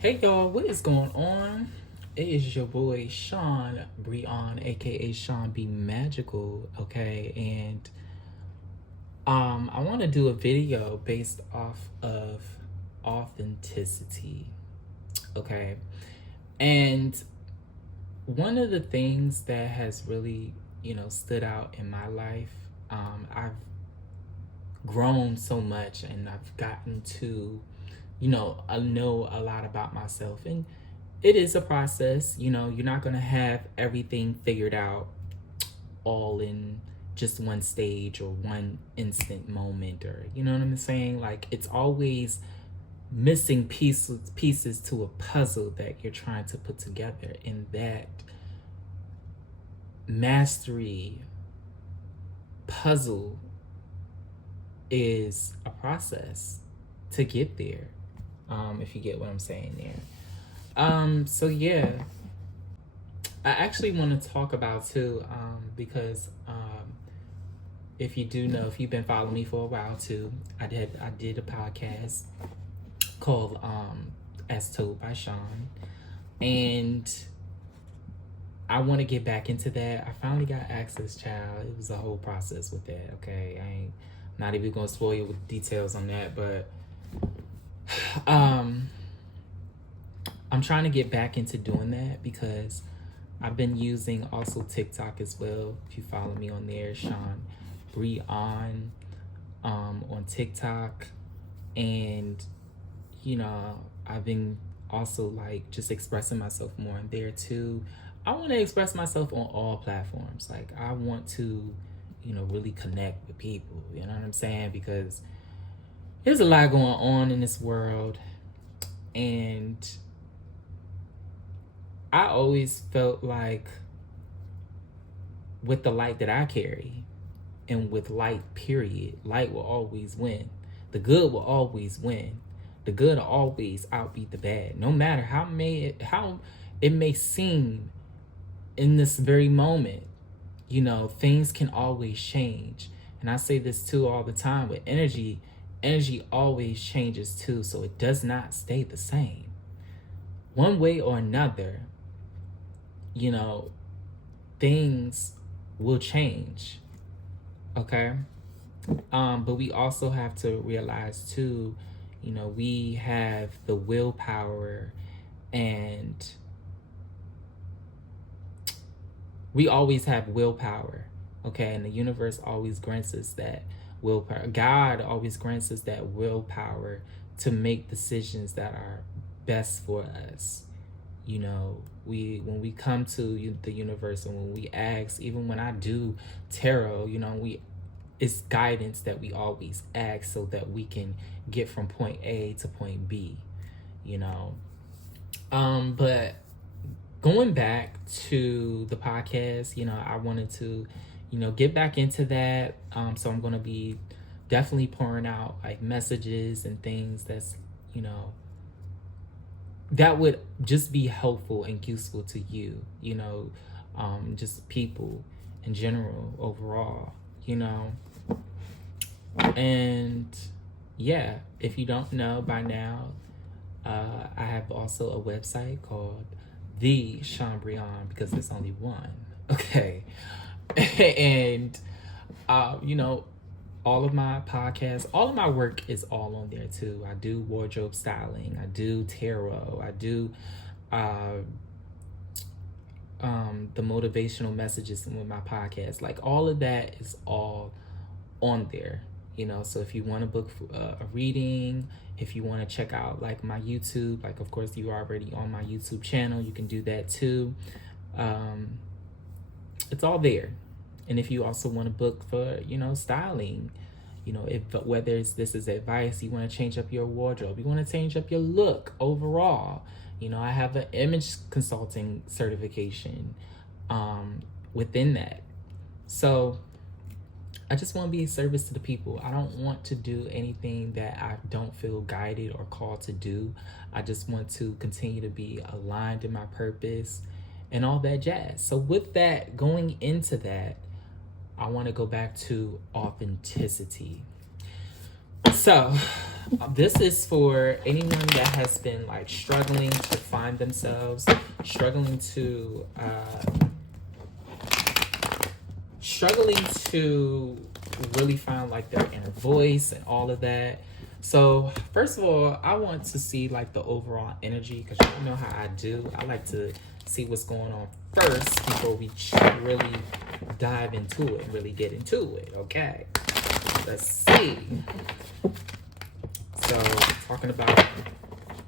Hey y'all, what is going on? It is your boy Sean Breon, aka Sean Be Magical, okay? And I want to do a video based off of authenticity, okay? And one of the things that has really, stood out in my life, I've grown so much and I've gotten to, I know a lot about myself, and it is a process. You're not going to have everything figured out all in just one stage or one instant moment, or you know what I'm saying? Like, it's always missing pieces to a puzzle that you're trying to put together, and that mastery puzzle is a process to get there. If you get what I'm saying there. So yeah, I actually want to talk about too, because if you do know, if you've been following me for a while too, I did a podcast called As Told by Sean, and I want to get back into that. I finally got access, child. It was a whole process with that. Okay, I ain't not even gonna spoil you with details on that, but I'm trying to get back into doing that because I've been using also TikTok as well. If you follow me on there, Sean Breon, on TikTok, and I've been also like just expressing myself more in there too. I want to express myself on all platforms. Like, I want to, really connect with people. You know what I'm saying? Because there's a lot going on in this world, and I always felt like with the light that I carry, and with light, period, light will always win. The good will always win. The good will always outbeat the bad. No matter how it may seem in this very moment, things can always change. And I say this too all the time with energy. Energy always changes too, so it does not stay the same. One way or another, things will change. Okay? But we also have to realize too, we have the willpower, and we always have willpower. Okay? And the universe always grants us that willpower. God always grants us that willpower to make decisions that are best for us. When we come to the universe, and when we ask, even when I do tarot, it's guidance that we always ask so that we can get from point A to point B. But going back to the podcast, I wanted to, get back into that. So I'm going to be definitely pouring out like messages and things that's, that would just be helpful and useful to you, just people in general, overall, And yeah, if you don't know by now, I have also a website called The Sean Breon, because there's only one. Okay. And, all of my podcasts, all of my work is all on there too. I do wardrobe styling, I do tarot, I do the motivational messages with my podcast. Like, all of that is all on there. So if you want to book a reading, if you want to check out like my YouTube, like of course you're already on my YouTube channel, you can do that too. It's all there. And if you also want to book for, styling, if whether this is advice, you want to change up your wardrobe, you want to change up your look overall, I have an image consulting certification within that. So I just want to be a service to the people. I don't want to do anything that I don't feel guided or called to do. I just want to continue to be aligned in my purpose and all that jazz. So with that, going into that, I want to go back to authenticity. So This is for anyone that has been like struggling to find themselves, struggling to really find like their inner voice and all of that. So first of all, I want to see like the overall energy, because you know how I do. I like to see what's going on first before we really dive into it and really get into it. Okay, let's see. So talking about,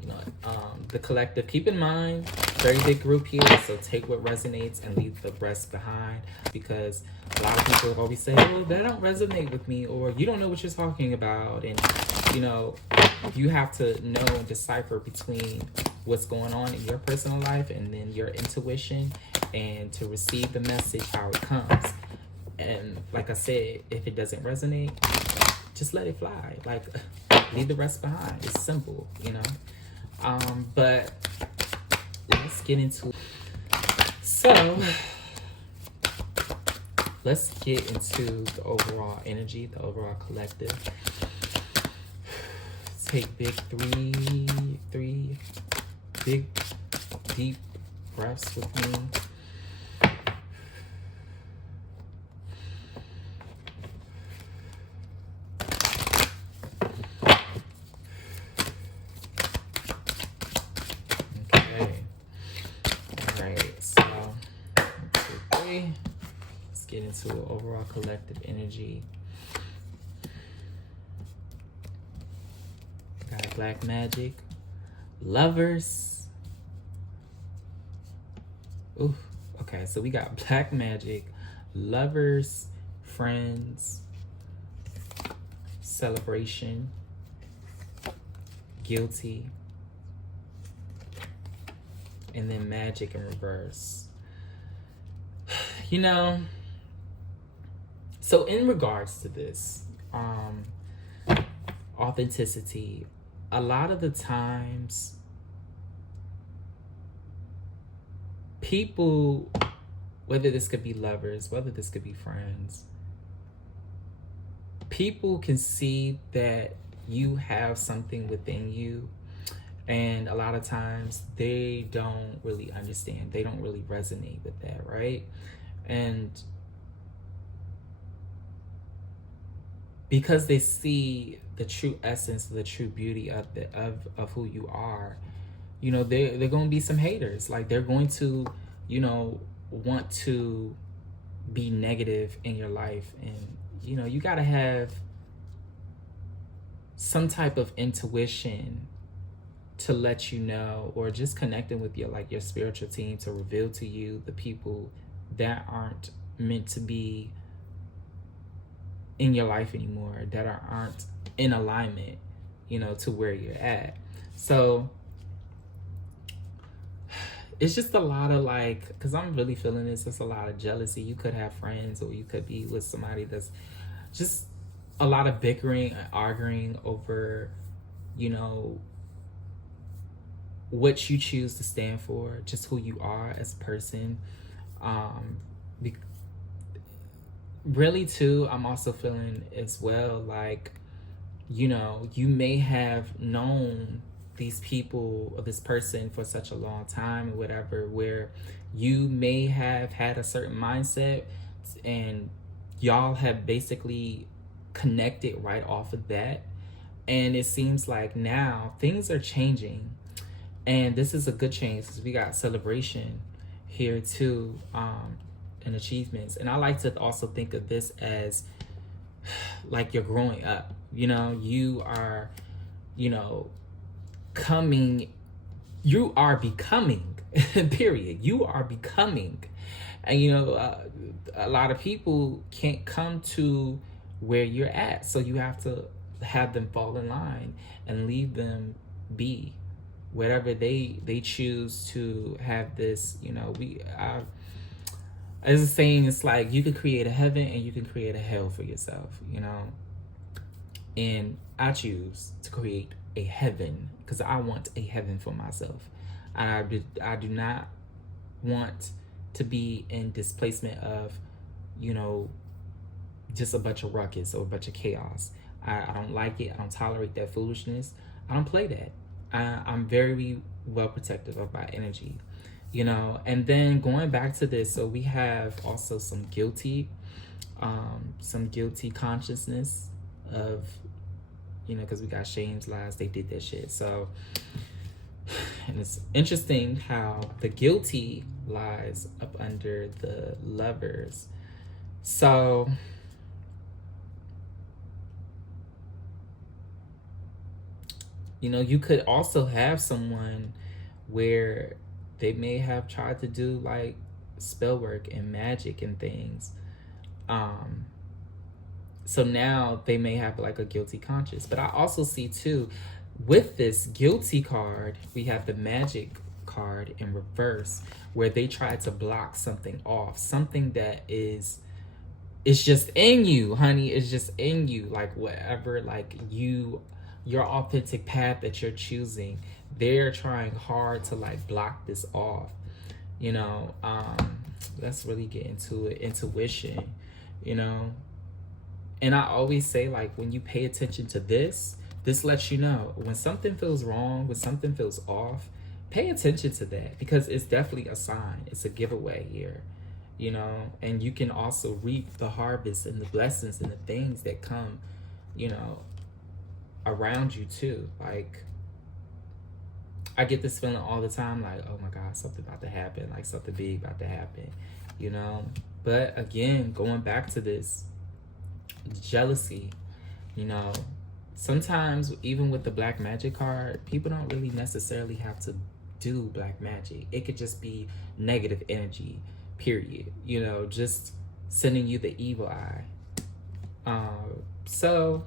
you know, the collective. Keep in mind, very big group here. So take what resonates and leave the rest behind, because a lot of people always say, "Oh, that don't resonate with me," or "You don't know what you're talking about," and you know, you have to know and decipher between what's going on in your personal life and then your intuition, and to receive the message how it comes. And like I said, if it doesn't resonate, just let it fly. Like, leave the rest behind. It's simple, you know. But let's get into it. So let's get into the overall energy, the overall collective. Take three big deep breaths with me. Let's get into overall collective energy. Got Black Magic, Lovers. Ooh, okay, so we got Black Magic, Lovers, Friends, Celebration, Guilty, and then Magic in reverse. You know, so in regards to this, authenticity, a lot of the times people, whether this could be lovers, whether this could be friends, people can see that you have something within you, and a lot of times they don't really understand, they don't really resonate with that, right? And because they see the true essence, the true beauty of who you are, you know, they're going to be some haters. Like, they're going to, you know, want to be negative in your life. And, you know, you got to have some type of intuition to let you know, or just connecting with your, like, your spiritual team to reveal to you the people that aren't meant to be in your life anymore, that aren't in alignment, you know, to where you're at. So it's just a lot of, like, because I'm really feeling this, it's a lot of jealousy. You could have friends, or you could be with somebody that's just a lot of bickering and arguing over, you know, what you choose to stand for, just who you are as a person. Really too, I'm also feeling as well, like, you know, you may have known these people or this person for such a long time or whatever, where you may have had a certain mindset and y'all have basically connected right off of that. And it seems like now things are changing, and this is a good change because we got celebration here too, and achievements. And I like to also think of this as like you're growing up, you know, you are, you know, you are becoming, period. You are becoming. And, you know, a lot of people can't come to where you're at. So you have to have them fall in line and leave them be whatever they choose to have. This, you know, as a saying, it's like you could create a heaven and you can create a hell for yourself, you know. And I choose to create a heaven because I want a heaven for myself. I do not want to be in displacement of, you know, just a bunch of ruckus or a bunch of chaos. I don't like it. I don't tolerate that foolishness. I don't play that. I'm very well protective of my energy, you know. And then going back to this, so we have also some guilty consciousness of, you know, because we got shames, lies, they did that shit. So, and it's interesting how the guilty lies up under the lovers. So, you know, you could also have someone where they may have tried to do like spell work and magic and things. So now they may have like a guilty conscience. But I also see too, with this guilty card, we have the magic card in reverse, where they try to block something off, something that is, it's just in you, honey. It's just in you. Like whatever, like your authentic path that you're choosing, they're trying hard to like block this off. You know, let's really get into it. Intuition, you know. And I always say, like, when you pay attention to this lets you know when something feels wrong, when something feels off, pay attention to that, because it's definitely a sign. It's a giveaway here, you know. And you can also reap the harvest and the blessings and the things that come, you know, around you too. Like, I get this feeling all the time, like, oh my God, something about to happen, like something big about to happen, you know. But again, going back to this jealousy, you know, sometimes even with the black magic card, people don't really necessarily have to do black magic. It could just be negative energy, period, you know, just sending you the evil eye. So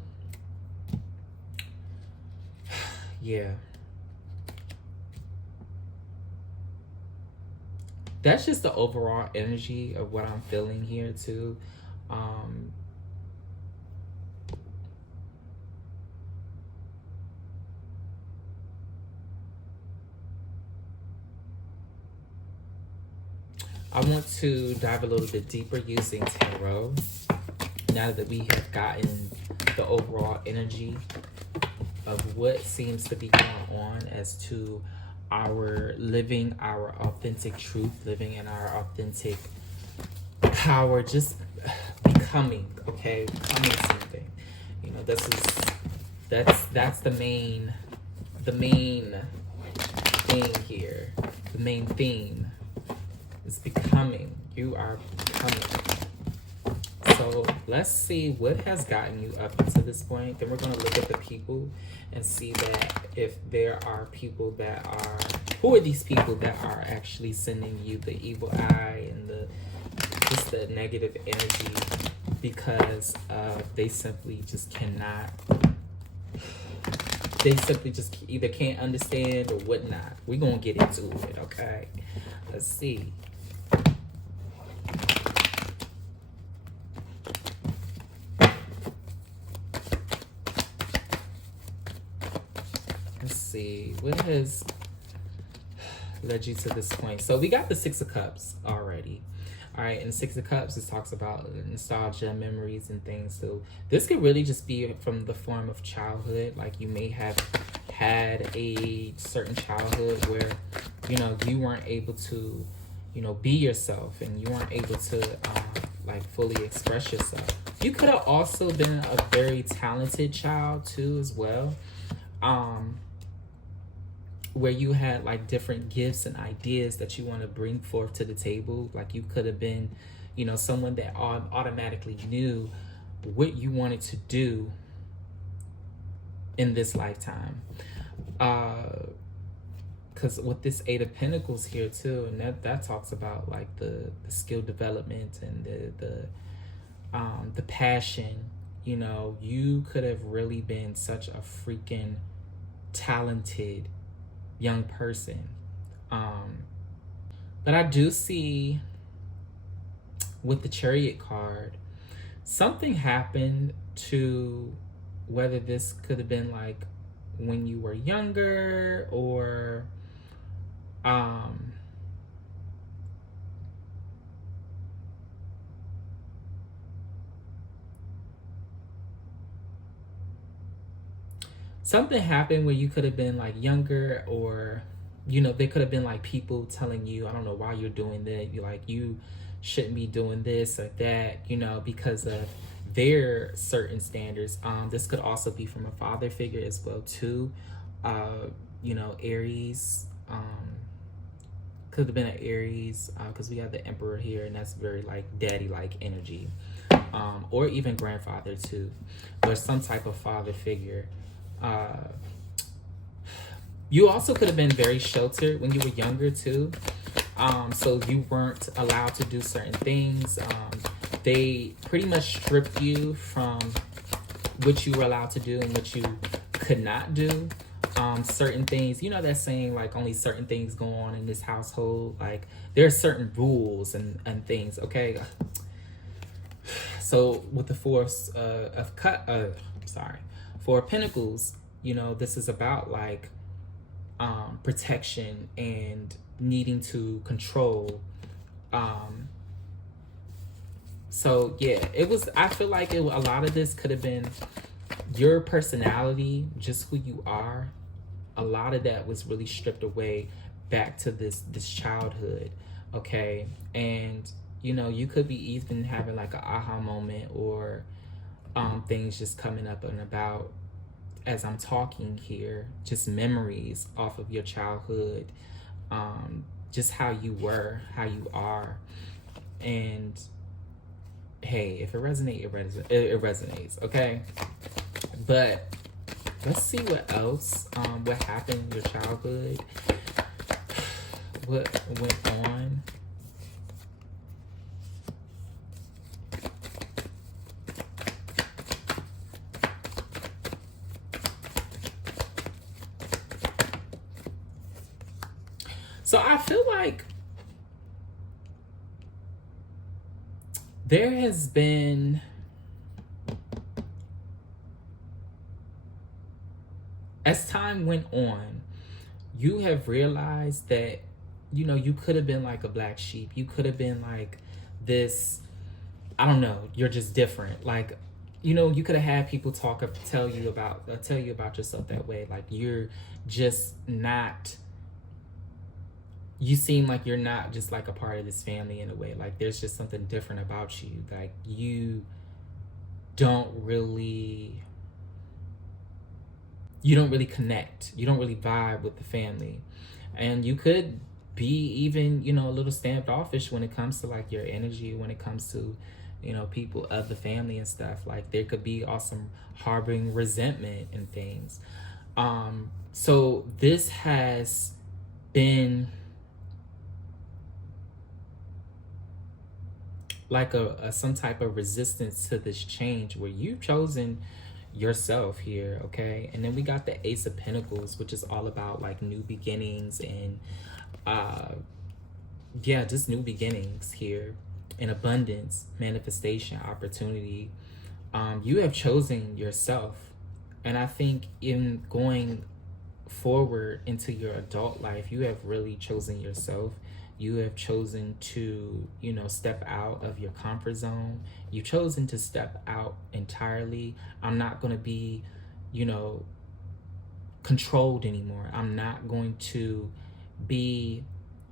yeah, that's just the overall energy of what I'm feeling here too. I want to dive a little bit deeper using tarot, now that we have gotten the overall energy of what seems to be going on as to our living our authentic truth, living in our authentic power, just becoming, okay, becoming something. You know, that's the main thing here. The main theme is becoming. You are becoming. So let's see what has gotten you up to this point. Then we're going to look at the people and see that if there are people that are, who are these people that are actually sending you the evil eye and just the negative energy, because they simply just cannot, they simply just either can't understand or whatnot. We're going to get into it, okay? Let's see. Let's see. What has led you to this point? So we got the Six of Cups already. All right, and Six of Cups, it talks about nostalgia, memories, and things. So this could really just be from the form of childhood. Like you may have had a certain childhood where, you know, you weren't able to, you know, be yourself, and you weren't able to like fully express yourself. You could have also been a very talented child too, as well. Where you had like different gifts and ideas that you want to bring forth to the table. Like you could have been, you know, someone that automatically knew what you wanted to do in this lifetime. Because with this Eight of Pentacles here too, and that talks about like the skill development and the passion. You know, you could have really been such a freaking talented young person. But I do see with the Chariot card, something happened to, whether this could have been like when you were younger, or something happened where you could have been like younger, or there could have been like people telling you, I don't know why you're doing that, you shouldn't be doing this or that, because of their certain standards. This could also be from a father figure as well too. Aries, could have been an Aries, because we have the Emperor here, and that's very like daddy like energy, or even grandfather too, or some type of father figure. You also could have been very sheltered when you were younger too, so you weren't allowed to do certain things. They pretty much stripped you from what you were allowed to do and what you could not do. Certain things, that saying like only certain things go on in this household. Like there are certain rules and things. Okay, so with the Four of Pentacles, this is about like protection and needing to control. So yeah, I feel like a lot of this could have been your personality, just who you are. A lot of that was really stripped away back to this childhood. Okay, and you could be even having like an aha moment, or things just coming up and about as I'm talking here, just memories off of your childhood, just how you were, how you are. And hey, if it resonates, it resonates, okay? But let's see what else, what happened in your childhood, what went on. So I feel like there has been as time went on, you have realized that, you could have been like a black sheep. You could have been like this, I don't know, you're just different. Like, you could have had people tell you about yourself that way. Like you're just not, you seem like you're not just like a part of this family in a way. Like there's just something different about you. Like you don't really connect. You don't really vibe with the family. And you could be even, a little standoffish when it comes to like your energy, when it comes to, people of the family and stuff. Like there could be also harboring resentment and things. So this has been like some type of resistance to this change where you've chosen yourself here, okay? And then we got the Ace of Pentacles, which is all about like new beginnings and just new beginnings here, in abundance, manifestation, opportunity. You have chosen yourself, and I think in going forward into your adult life, you have really chosen yourself. You have chosen to, step out of your comfort zone. You've chosen to step out entirely. I'm not going to be, controlled anymore. I'm not going to be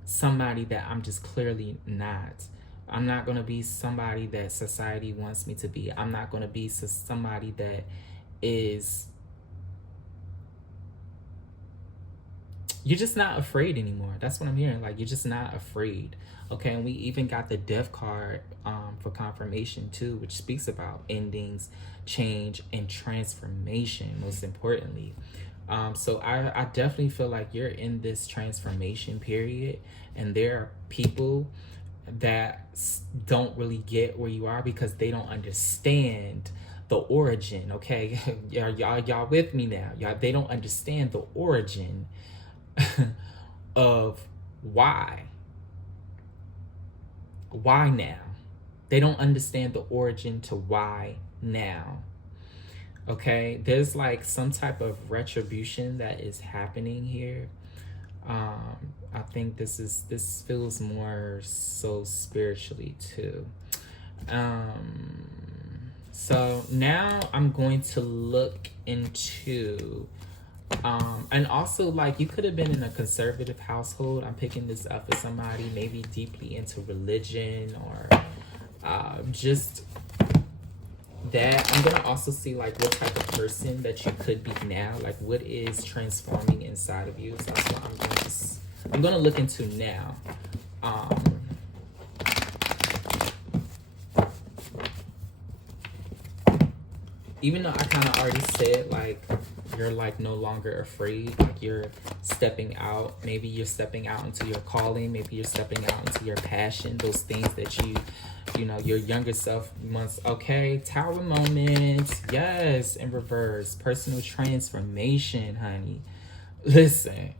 somebody that I'm just clearly not. I'm not going to be somebody that society wants me to be. I'm not going to be somebody that is... You're just not afraid anymore. That's what I'm hearing. Like, you're just not afraid. Okay, and we even got the Death card for confirmation too, which speaks about endings, change, and transformation, most importantly. So I definitely feel like you're in this transformation period, and there are people that don't really get where you are because they don't understand the origin. Okay, y'all with me now? They don't understand the origin of why now. They don't understand the origin to why now. Okay, there's like some type of retribution that is happening here. I think this feels more so spiritually too. So now I'm going to look into, and also like you could have been in a conservative household. I'm picking this up for somebody maybe deeply into religion or just that. I'm gonna also see like what type of person that you could be now, like what is transforming inside of you. So that's what I'm gonna look into now. Um, Even though I kind of already said like you're like no longer afraid, like you're stepping out. Maybe you're stepping out into your calling. Maybe you're stepping out into your passion. Those things that you know, your younger self must. Okay, tower moments. Yes, in reverse. Personal transformation, honey. Listen,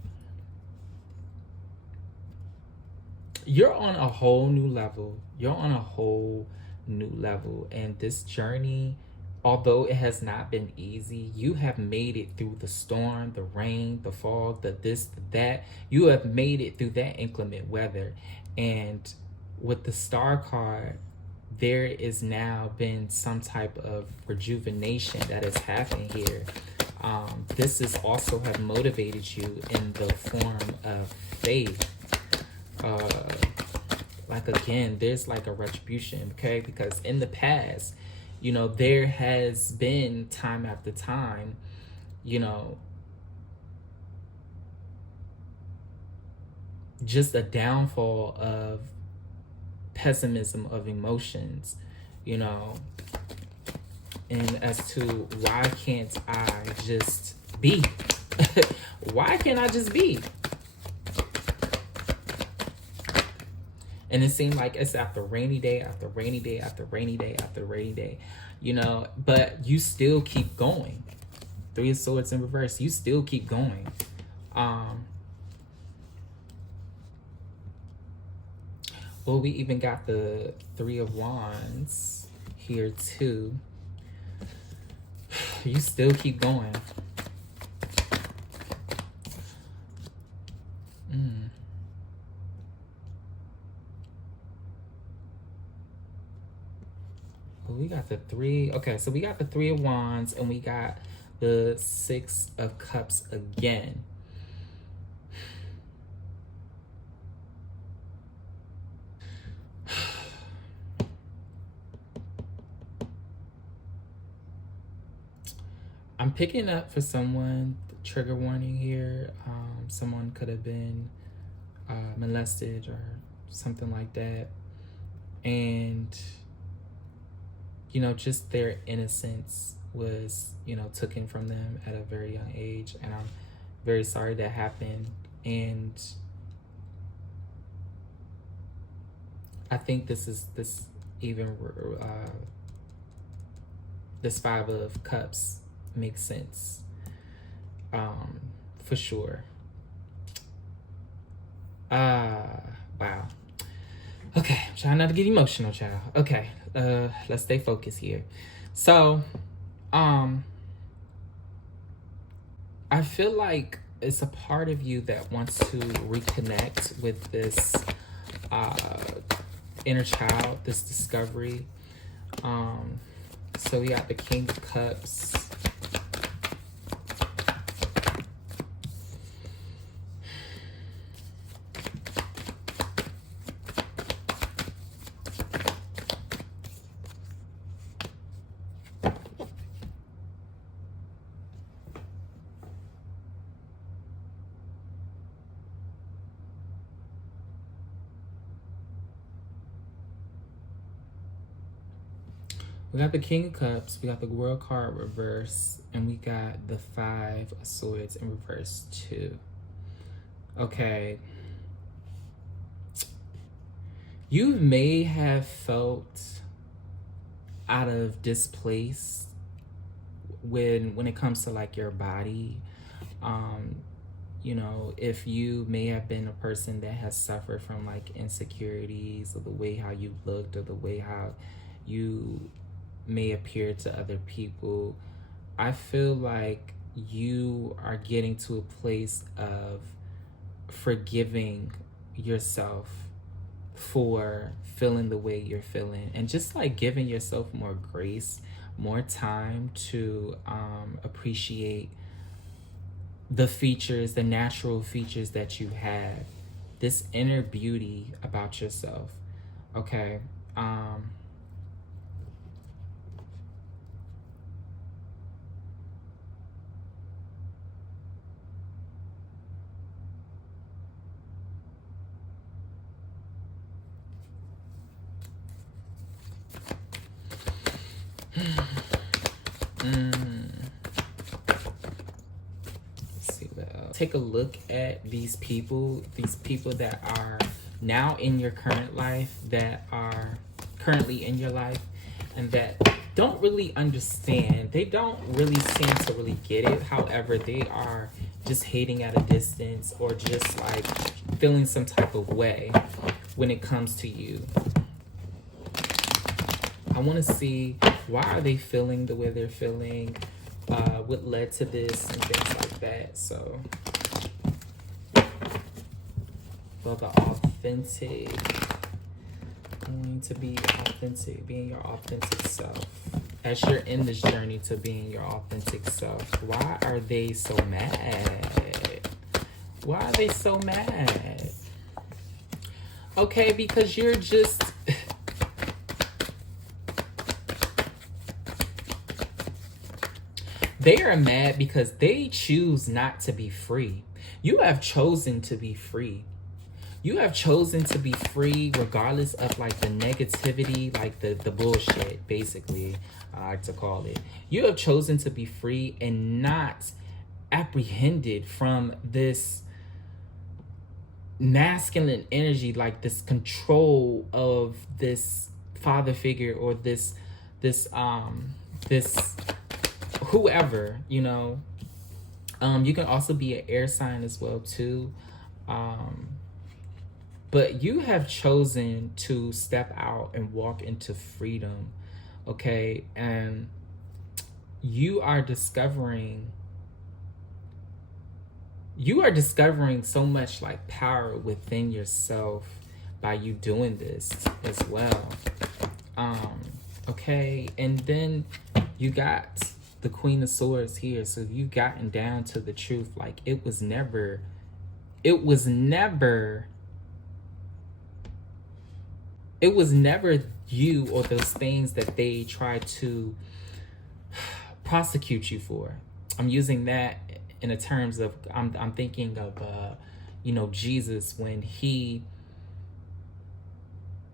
you're on a whole new level. You're on a whole new level. And this journey, although it has not been easy, you have made it through the storm, the rain, the fog, the this, the that. You have made it through that inclement weather. And with the star card, there is now been some type of rejuvenation that has happened here. This is also have motivated you in the form of faith. uh like again, there's like a retribution, okay? Because in the past, you know, there has been time after time, you know, just a downfall of pessimism of emotions, you know, and as to why can't I just be? Why can't I just be? And it seemed like it's after rainy day, after rainy day, after rainy day, after rainy day, you know, but you still keep going. Three of Swords in reverse, you still keep going. Well, we even got the Three of Wands here too. You still keep going. Well, we got the three. Okay, so we got the Three of Wands and we got the Six of Cups again. I'm picking up for someone, trigger warning here. Someone could have been molested or something like that. And, you know, just their innocence was, you know, taken from them at a very young age. And I'm very sorry that happened. And I think this Five of Cups makes sense, for sure. Wow. Okay, I'm trying not to get emotional, child. Okay, let's stay focused here. So, I feel like it's a part of you that wants to reconnect with this inner child, this discovery. So we got the King of Cups. We got the King of Cups, we got the World card reverse, and we got the Five of Swords in reverse too. Okay. You may have felt out of displace when it comes to like your body. You know, if you may have been a person that has suffered from like insecurities or the way how you looked or the way how you may appear to other people, I feel like you are getting to a place of forgiving yourself for feeling the way you're feeling and just like giving yourself more grace more time to appreciate the features, the natural features that you have, this inner beauty about yourself. Okay. Let's see what else. Take a look at these people that are now in your current life, that are currently in your life, and that don't really understand. They don't really seem to really get it. However, they are just hating at a distance, or just like feeling some type of way when it comes to you. I want to see, why are they feeling the way they're feeling? What led to this and things like that. So, well, the authentic, going to be authentic, being your authentic self. As you're in this journey to being your authentic self, why are they so mad? Why are they so mad? Okay, because you're just... They are mad because they choose not to be free. You have chosen to be free. You have chosen to be free regardless of like the negativity, like the bullshit, basically, I like to call it. You have chosen to be free and not apprehended from this masculine energy, like this control of this father figure, or this whoever, you know. You can also be an air sign as well too. But you have chosen to step out and walk into freedom, okay? And you are discovering so much like power within yourself by you doing this as well. Okay, and then you got the Queen of Swords here. So you've gotten down to the truth. Like, it was never you or those things that they tried to prosecute you for. I'm using that in the terms of, I'm thinking of you know, Jesus, when he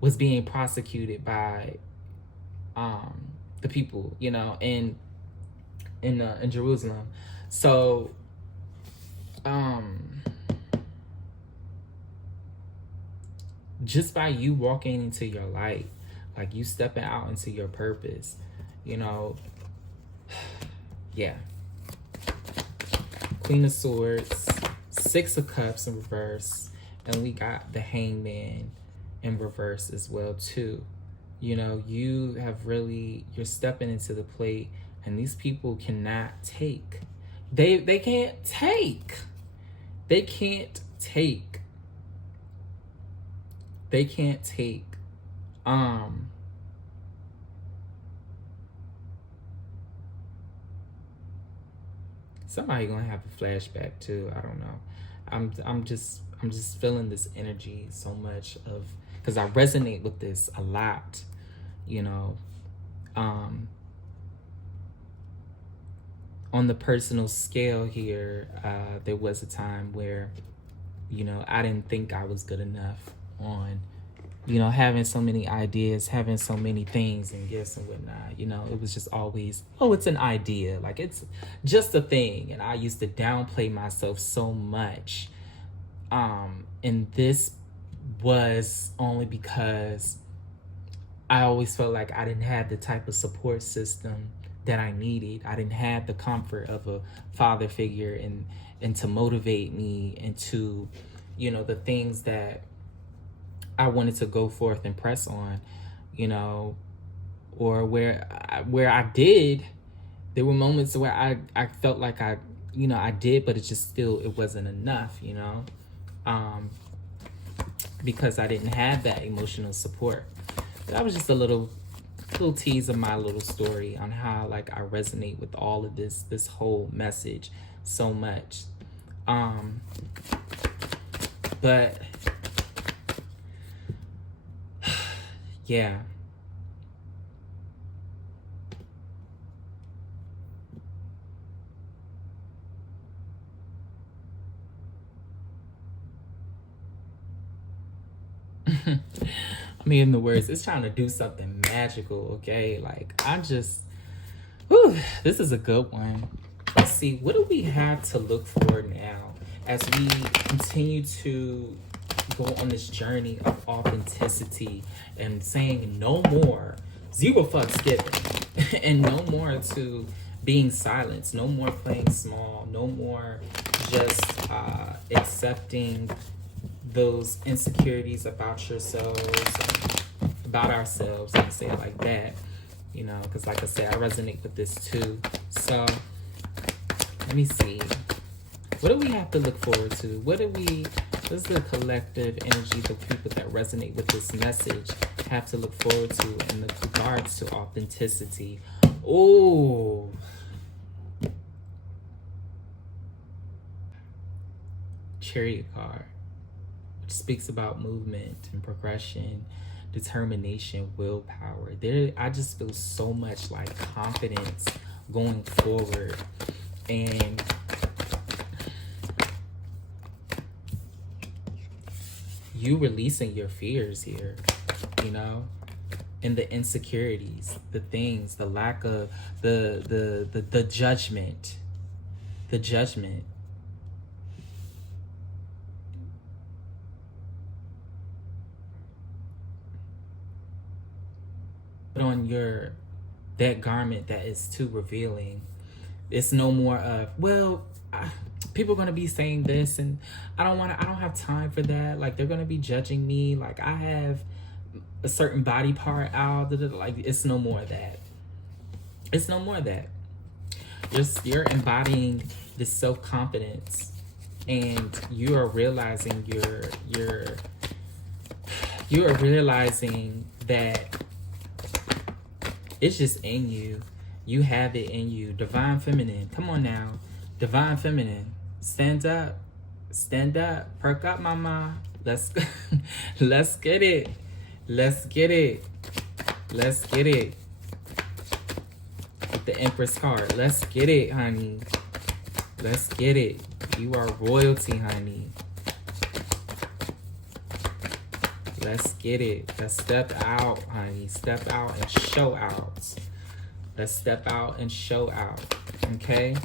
was being prosecuted by the people, you know, in Jerusalem. So just by you walking into your light, like you stepping out into your purpose, you know, yeah. Queen of Swords, Six of Cups in reverse, and we got the Hangman in reverse as well too. You know, you have really, you're stepping into the plate, and these people cannot take. They can't take. They can't take. They can't take. Somebody gonna have a flashback too. I don't know. I'm just feeling this energy so much of, because I resonate with this a lot, you know. On the personal scale here, there was a time where, you know, I didn't think I was good enough on, you know, having so many ideas, having so many things and gifts and whatnot. You know, it was just always, oh, it's an idea, like it's just a thing. And I used to downplay myself so much. And this was only because I always felt like I didn't have the type of support system that I needed. I didn't have the comfort of a father figure and to motivate me into, you know, the things that I wanted to go forth and press on, you know, or where I did, there were moments where I felt like I did, but it wasn't enough, you know, because I didn't have that emotional support. That was just a little little tease of my little story on how like I resonate with all of this whole message so much. But yeah. I mean, in the words, it's trying to do something magical, okay? Like, whew, this is a good one. Let's see, what do we have to look for now as we continue to go on this journey of authenticity and saying no more, zero fucks given, and no more to being silenced, no more playing small, no more just accepting those insecurities about yourselves, about ourselves, and say it like that, you know, because like I said, I resonate with this too. So let me see, what do we have to look forward to? What is the collective energy, the people that resonate with this message have to look forward to in regards to authenticity? Oh, Chariot card, which speaks about movement and progression, determination, willpower. I just feel so much like confidence going forward, and you releasing your fears here, you know, and the insecurities, the things, the lack of the judgment, the judgment. Put on that garment that is too revealing. It's no more of, well, people are going to be saying this and I don't have time for that. Like, they're going to be judging me. Like, I have a certain body part out. Like, it's no more of that. It's no more of that. You're embodying this self-confidence, and you are realizing you are realizing that it's just in you. You have it in you. Divine feminine. Come on now. Divine feminine. Stand up. Stand up. Perk up, mama. Let's let's get it. Let's get it. Let's get it. With the Empress card. Let's get it, honey. Let's get it. You are royalty, honey. Let's get it. Let's step out, honey. Step out and show out. Let's step out and show out. Okay?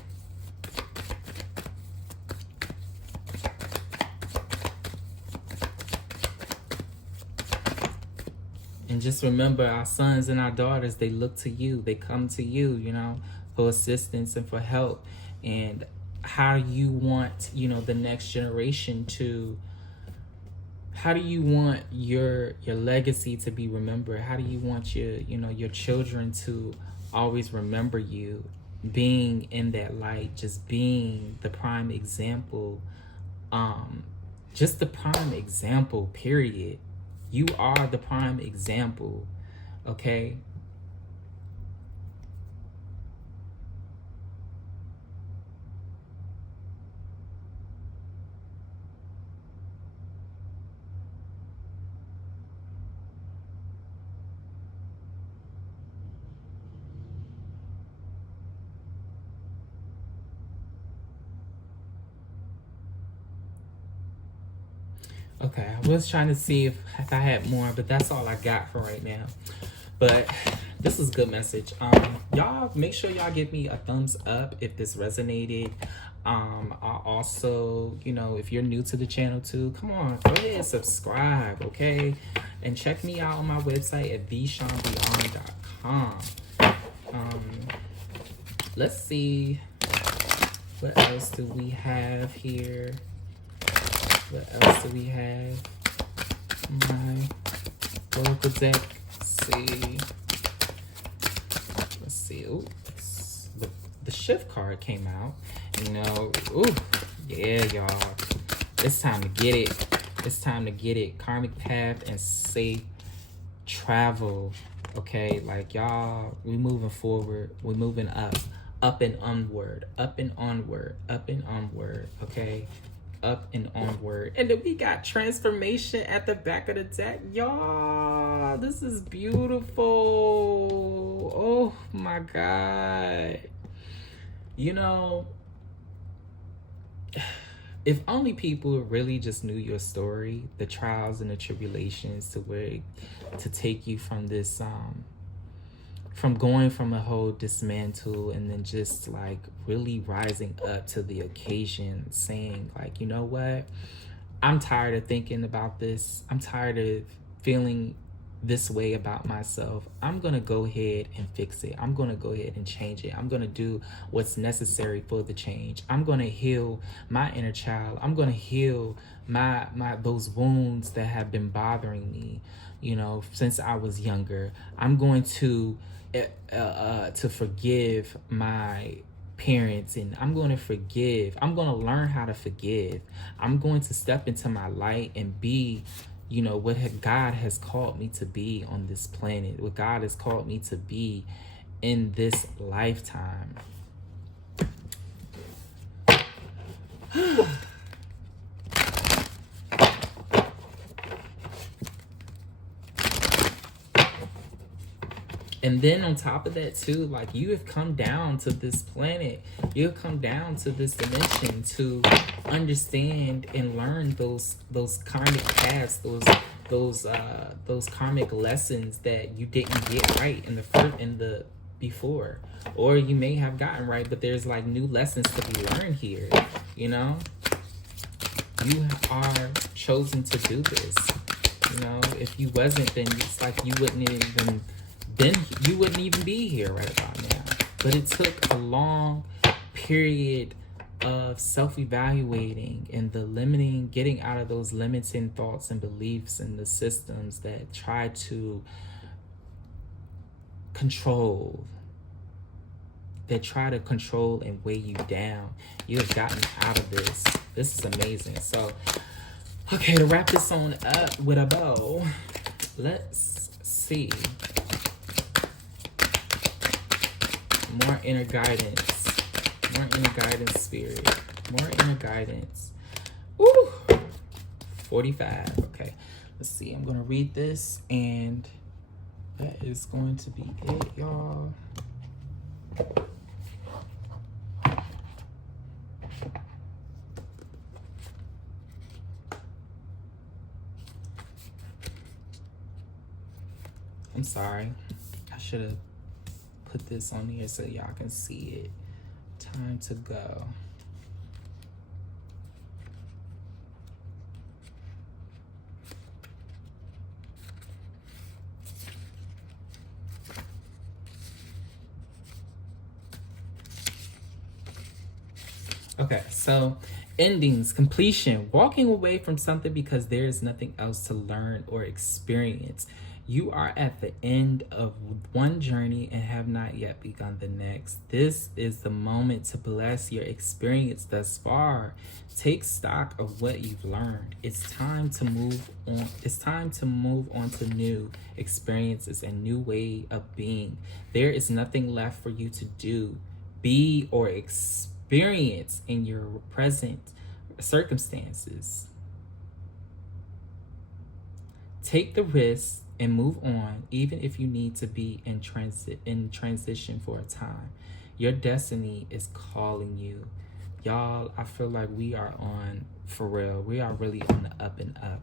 And just remember, our sons and our daughters, they look to you. They come to you, you know, for assistance and for help. And how you want, you know, the next generation to, how do you want your legacy to be remembered? How do you want your children to always remember you being in that light, just being the prime example, just the prime example, period. You are the prime example, okay? Okay, I was trying to see if I had more, but that's all I got for right now. But this is a good message. Y'all make sure y'all give me a thumbs up if this resonated. I also, you know, if you're new to the channel too, come on, go ahead and subscribe, okay? And check me out on my website at theshawnbeyond.com. Let's see, what else do we have here? What else do we have? My Oracle deck. Let's see. Oops. The Shift card came out. You know, ooh, yeah, y'all. It's time to get it. It's time to get it. Karmic path and safe travel. Okay, like y'all, we moving forward. We moving up and onward, up and onward, up and onward. Okay, up and onward. And then we got transformation at the back of the deck. Y'all, this is beautiful. Oh my God. You know, if only people really just knew your story, the trials and the tribulations to take you from this from going from a whole dismantle and then just like really rising up to the occasion, saying like, you know what, I'm tired of thinking about this, I'm tired of feeling this way about myself. I'm gonna go ahead and fix it. I'm gonna go ahead and change it. I'm gonna do what's necessary for the change. I'm gonna heal my inner child. I'm gonna heal my those wounds that have been bothering me, you know, since I was younger. I'm going to forgive my parents, and I'm going to forgive. I'm going to learn how to forgive. I'm going to step into my light and be, you know, what God has called me to be on this planet, what God has called me to be in this lifetime. And then on top of that too, like, you have come down to this planet, you have come down to this dimension to understand and learn those karmic paths, those karmic lessons that you didn't get right in the before, or you may have gotten right, but there's like new lessons to be learned here. You know, you are chosen to do this. You know, if you wasn't, then it's like you wouldn't even be here right about now. But it took a long period of self-evaluating and getting out of those limiting thoughts and beliefs and the systems that try to control, and weigh you down. You have gotten out of this. This is amazing. So, okay, to wrap this on up with a bow, let's see. More inner guidance. More inner guidance, spirit. More inner guidance. Ooh. 45. Okay. Let's see. I'm going to read this, and that is going to be it, y'all. I'm sorry. I should have put this on here so y'all can see it. Time to go. Okay, so endings, completion, walking away from something because there is nothing else to learn or experience. You are at the end of one journey and have not yet begun the next. This is the moment to bless your experience thus far. Take stock of what you've learned. It's time to move on. It's time to move on to new experiences and new way of being. There is nothing left for you to do, be, or experience in your present circumstances. Take the risk and move on, even if you need to be in transition for a time. Your destiny is calling you. Y'all, I feel like we are on, for real, we are really on the up and up.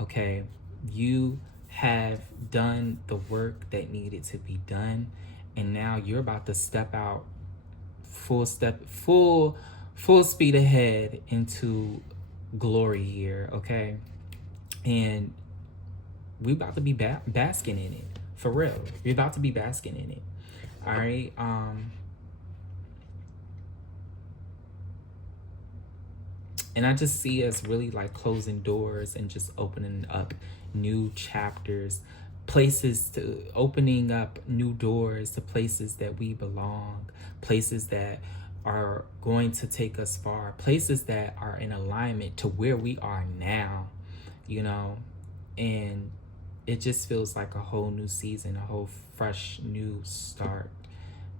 Okay, you have done the work that needed to be done, and now you're about to step out full speed ahead into glory here. Okay, and we about to be basking in it, for real. We're about to be basking in it. All right. And I just see us really like closing doors and just opening up new chapters, opening up new doors to places that we belong, places that are going to take us far, places that are in alignment to where we are now, you know, and it just feels like a whole new season, a whole fresh new start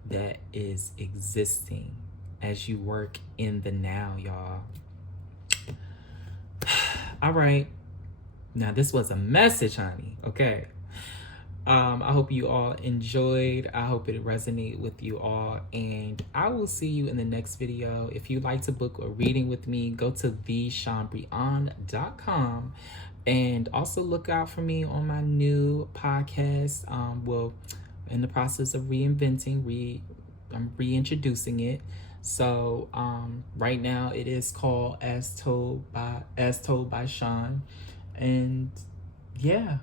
that is existing as you work in the now, y'all. All right. Now, this was a message, honey. Okay. I hope you all enjoyed. I hope it resonated with you all. And I will see you in the next video. If you'd like to book a reading with me, go to theshawnbreon.com. And also look out for me on my new podcast. Well, in the process of reinventing, I'm reintroducing it. So right now it is called As Told by Shawn. And yeah,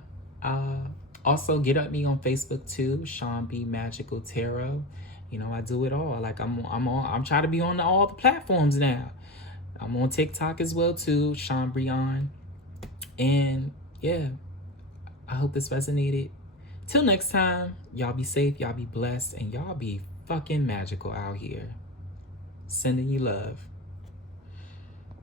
also get at me on Facebook too, Shawn B Magical Tarot. You know, I do it all. Like I'm trying to be on all the platforms now. I'm on TikTok as well too, Shawn Breon. And yeah, I hope this resonated. Till next time, y'all be safe, y'all be blessed, and y'all be fucking magical out here. Sending you love.